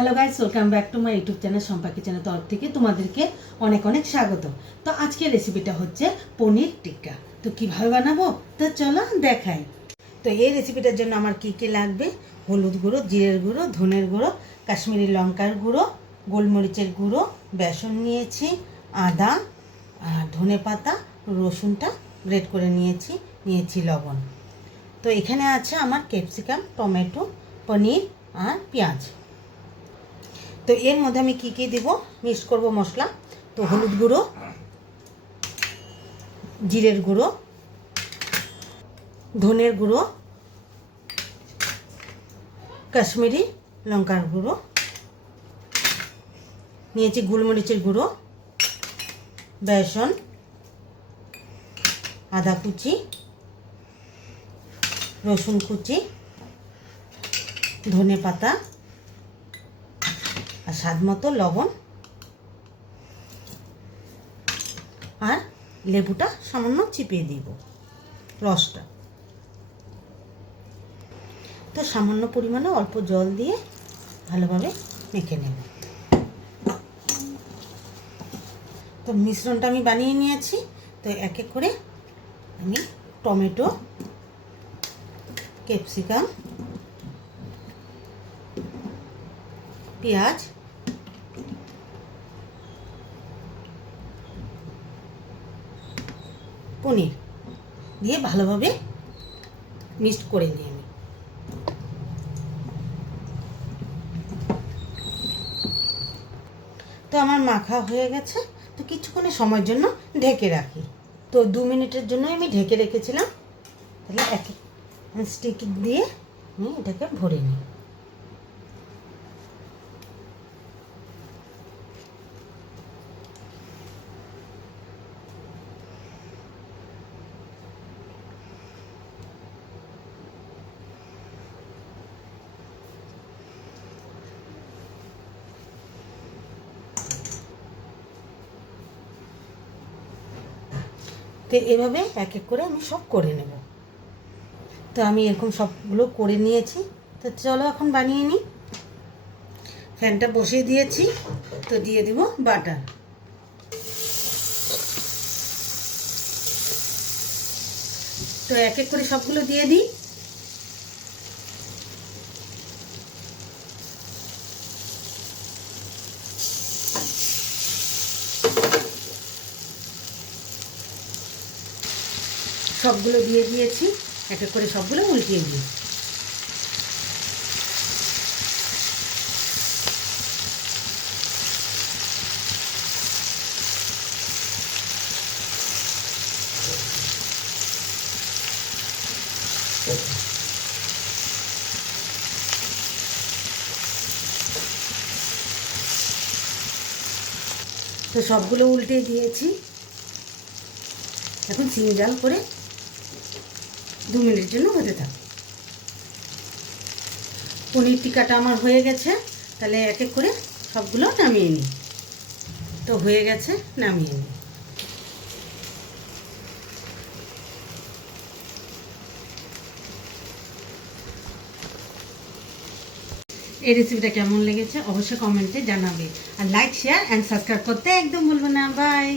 Hello guys welcome back to my YouTube channel Sampa কিচেনের তরফ থেকে তোমাদেরকে অনেক অনেক স্বাগত। তো আজকের রেসিপিটা হচ্ছে পনির টিক্কা। তো কীভাবে বানাবো? তো চলো দেখাই। তো এই রেসিপিটার জন্য আমার কি কি লাগবে? হলুদ গুঁড়ো, জিরের গুঁড়ো, ধনের গুঁড়ো, কাশ্মীরি লঙ্কার গুঁড়ো, গোলমরিচের গুঁড়ো, বেসন নিয়েছি, আদা, আর ধনে পাতা, রসুনটা গ্রেট করে নিয়েছি নিয়েছি লবণ। তো এখানে আছে আমার ক্যাপসিকাম, টমেটো, পনির আর পেঁয়াজ। তো এর মধ্যে আমি কি কি দেব? মিক্স করব মশলা। তো হলুদ গুঁড়ো, জিরের গুঁড়ো, ধনের গুঁড়ো, কাশ্মীরি লঙ্কার গুঁড়ো, নিয়েছি গোলমরিচের গুঁড়ো, বেসন, আদা কুচি, রসুন কুচি, ধনে পাতা আর স্বাদ মতো লবণ। আর লেবুটা সামান্য চিপিয়ে দিব, রসটা। তো সামান্য পরিমাণে অল্প জল দিয়ে ভালোভাবে মেখে নেব। তো মিশ্রণটা আমি বানিয়ে নিয়েছি, তো এক এক করে আমি টমেটো, ক্যাপসিকাম, পেঁয়াজ পনির দিয়ে ভালোভাবে মিক্সড করে নিই আমি তো আমার মাখা হয়ে গেছে, তো কিছুক্ষণের সময়ের জন্য ঢেকে রাখি। তো দু মিনিটের জন্য আমি ঢেকে রেখেছিলাম। তাহলে এক স্টিক দিয়ে আমি এটাকে ভরে নিই। তো এভাবে এক এক করে আমি সব করে নেব। তো আমি এরকম সবগুলো করে নিয়েছি। তো চলো এখন বানিয়ে নিই। ফ্যানটা বসিয়ে দিয়েছি। তো দিয়ে দিব বাটার। তো এক এক করে সবগুলো দিয়ে দিই। সবগুলো দিয়ে দিয়েছি, এক এক করে সবগুলো উল্টিয়ে দিই তো সবগুলো উল্টে দিয়েছি। এখন সিম জাল করে দু মিনিটের জন্য হতে থাক। পনির টিকাটা আমার হয়ে গেছে, তাহলে এক এক করে সবগুলো নামিয়ে নিই। তো হয়ে গেছে, নামিয়ে নিই। এই রেসিপিটা কেমন লেগেছে? অবশ্যই কমেন্টে জানাবে। আর লাইক শেয়ার অ্যান্ড সাবস্ক্রাইব করতে একদম ভুলবে না। বাই